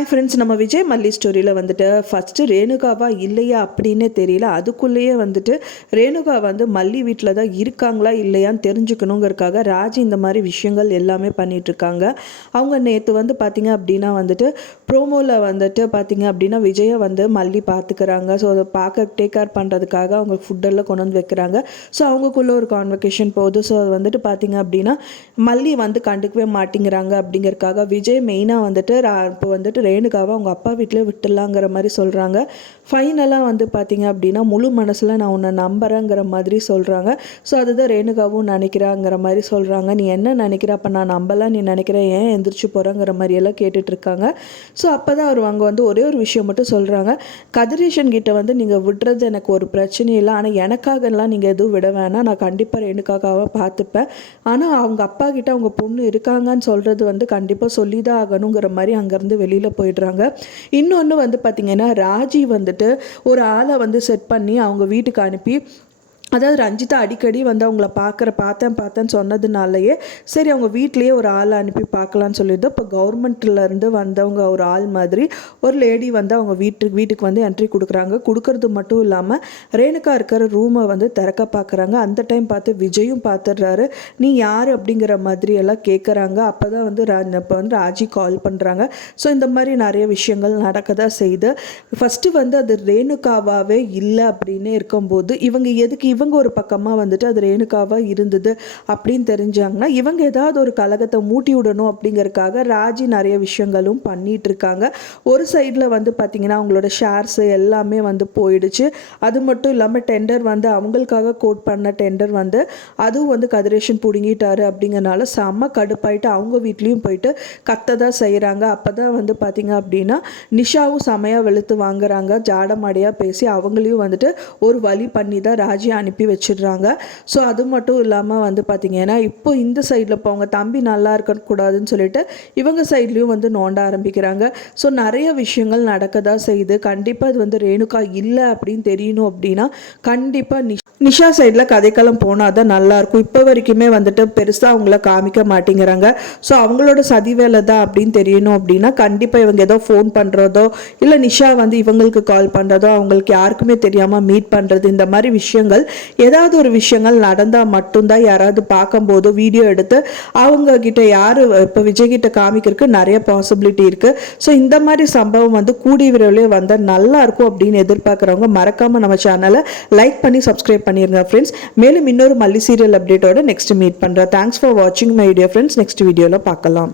Hi friends நம்ம விஜய் மல்லி ஸ்டோரியில் வந்துட்டு ஃபஸ்ட்டு ரேணுகாவா இல்லையா அப்படின்னே தெரியல. அதுக்குள்ளேயே வந்துட்டு ரேணுகா வந்து மல்லி வீட்டில் தான் இருக்காங்களா இல்லையான்னு தெரிஞ்சுக்கணுங்கிறதுக்காக ராஜி இந்த மாதிரி விஷயங்கள் எல்லாமே பண்ணிகிட்ருக்காங்க அவங்க நேற்று வந்து பார்த்திங்க அப்படின்னா வந்துட்டு ப்ரோமோவில் வந்துட்டு பார்த்திங்க அப்படின்னா விஜயை வந்து மல்லி பார்த்துக்கிறாங்க ஸோ அதை பார்க்க டேக் கேர் பண்ணுறதுக்காக அவங்க ஃபுட்டெல்லாம் கொண்டு வந்து வைக்கிறாங்க. ஸோ அவங்களுக்குள்ளே ஒரு கான்வெகேஷன் போகுது. ஸோ அது வந்துட்டு பார்த்திங்க அப்படின்னா மல்லி வந்து கண்டுக்கவே மாட்டேங்கிறாங்க அப்படிங்கிறக்காக விஜய் மெயினாக வந்துட்டு இப்போ வந்துட்டு ரேணுகாவை அவங்க அப்பா வீட்டிலே விட்டுடலாங்கிற மாதிரி சொல்கிறாங்க ஃபைனலாக வந்து பார்த்தீங்க அப்படின்னா முழு மனசில் நான் உன்னை நம்புகிறேங்கிற மாதிரி சொல்கிறாங்க ஸோ அதுதான் ரேணுகாவும் நினைக்கிறாங்கிற மாதிரி சொல்கிறாங்க நீ என்ன நினைக்கிற? அப்போ நான் நம்பலாம் நீ நினைக்கிற ஏன் எந்திரிச்சு போகிறேங்கிற மாதிரியெல்லாம் கேட்டுட்ருக்காங்க ஸோ அப்போ தான் அவர் அங்கே வந்து ஒரே ஒரு விஷயம் மட்டும் சொல்கிறாங்க கதிரேஷன் கிட்ட வந்து நீங்கள் விடுறது எனக்கு ஒரு பிரச்சனை இல்லை. ஆனால் எனக்காகலாம் நீங்கள் எதுவும் விட வேணாம். நான் கண்டிப்பாக ரேணுகாக்காக பார்த்துப்பேன். ஆனால் அவங்க அப்பா கிட்ட அவங்க பொண்ணு இருக்காங்கன்னு சொல்கிறது வந்து கண்டிப்பாக சொல்லி தான் ஆகணுங்கிற மாதிரி அங்கேருந்து வெளியில் போயிடுறாங்க. இன்னொன்று வந்து பார்த்திங்கன்னா ராஜி வந்துட்டு ஒரு ஆளை வந்து செட் பண்ணி அவங்க வீட்டுக்கு அனுப்பி அதாவது ரஞ்சிதா அடிக்கடி வந்து அவங்கள பார்க்குற பார்த்தேன் பார்த்தேன்னு சொன்னதுனாலயே சரி அவங்க வீட்லேயே ஒரு ஆளை அனுப்பி பார்க்கலான்னு சொல்லியிருந்தோம் இப்போ கவர்மெண்ட்லேருந்து வந்தவங்க ஒரு ஆள் மாதிரி ஒரு லேடி வந்து அவங்க வீட்டுக்கு வீட்டுக்கு வந்து என்ட்ரி கொடுக்குறாங்க. கொடுக்கறது மட்டும் இல்லாமல் ரேணுகா இருக்கிற ரூமை வந்து திறக்க பார்க்குறாங்க. அந்த டைம் பார்த்து விஜயும் பார்த்துடுறாரு. நீ யார் அப்படிங்கிற மாதிரி எல்லாம் கேட்குறாங்க அப்போ தான் வந்து ரா இப்போ வந்து ராஜி கால் பண்ணுறாங்க ஸோ இந்த மாதிரி நிறைய விஷயங்கள் நடக்க தான் செய்யுது ஃபஸ்ட்டு வந்து அது ரேணுகாவாகவே இல்லை அப்படின்னு இருக்கும்போது இவங்க எதுக்கு இவங்க ஒரு பக்கமாக வந்துட்டு அது ரேணுகாவாக இருந்தது அப்படின்னு தெரிஞ்சாங்கன்னா இவங்க ஏதாவது ஒரு கழகத்தை மூட்டி விடணும் அப்படிங்கிறதுக்காக ராஜி நிறைய விஷயங்களும் பண்ணிகிட்டு இருக்காங்க. ஒரு சைடில் வந்து பார்த்திங்கன்னா அவங்களோட ஷேர்ஸ் எல்லாமே வந்து போயிடுச்சு. அது மட்டும் இல்லாமல் டெண்டர் வந்து அவங்களுக்காக கோட் பண்ண டெண்டர் வந்து அதுவும் வந்து கதிரேஷன் பிடுங்கிட்டாரு அப்படிங்கிறனால செம்ம கடுப்பாயிட்டு அவங்க வீட்லேயும் போயிட்டு கத்த தான் செய்கிறாங்க அப்போ தான் வந்து பார்த்திங்க அப்படின்னா நிஷாவும் செமையாக வெளுத்து வாங்குறாங்க. ஜாடமாடியாக பேசி அவங்களையும் வந்துட்டு ஒரு வழி பண்ணி தான் ராஜி அனுப்பி அனுப்பி வச்சிடுறாங்க. ஸோ அது மட்டும் இல்லாமல் வந்து பார்த்திங்கன்னா இப்போ இந்த சைடில் இப்போ அவங்க தம்பி நல்லா இருக்கக்கூடாதுன்னு சொல்லிட்டு இவங்க சைட்லேயும் வந்து நோண்ட ஆரம்பிக்கிறாங்க. ஸோ நிறைய விஷயங்கள் நடக்க தான் செய்யுது. கண்டிப்பாக இது வந்து ரேணுகா இல்லை அப்படின்னு தெரியணும் அப்படின்னா கண்டிப்பாக நிஷ் நிஷா சைடில் கதைக்களம் போனால் தான் நல்லாயிருக்கும் இப்போ வரைக்குமே வந்துட்டு பெருசாக அவங்கள காமிக்க மாட்டேங்கிறாங்க. ஸோ அவங்களோட சதி வேலை தான் அப்படின்னு தெரியணும் அப்படின்னா கண்டிப்பாக இவங்க ஏதோ ஃபோன் பண்ணுறதோ இல்லை நிஷா வந்து இவங்களுக்கு கால் பண்ணுறதோ அவங்களுக்கு யாருக்குமே தெரியாமல் மீட் பண்ணுறது இந்த மாதிரி விஷயங்கள் ஏதாவது ஒரு விஷயங்கள் நடந்தால் மட்டும்தான் யாராவது பார்க்கும்போது வீடியோ எடுத்து அவங்க கிட்ட யார் இப்போ விஜய் கிட்ட காமிக்கிறதுக்கு நிறைய பாசிபிலிட்டி இருக்குது ஸோ இந்த மாதிரி சம்பவம் வந்து கூடிய விரைவில் வந்தால் நல்லா இருக்கும் அப்படின்னு எதிர்பார்க்குறவங்க மறக்காமல் நம்ம சேனலை லைக் பண்ணி சப்ஸ்கிரைப் பண்ணிடுங்க ஃப்ரெண்ட்ஸ் மேலும் இன்னொரு மல்லி சீரியல் அப்டேட்டோட நெக்ஸ்ட் மீட் பண்ணுறேன் தேங்க்ஸ் ஃபார் வாட்சிங் மை வீடியோ ஃப்ரெண்ட்ஸ் நெக்ஸ்ட் வீடியோவில் பார்க்கலாம்.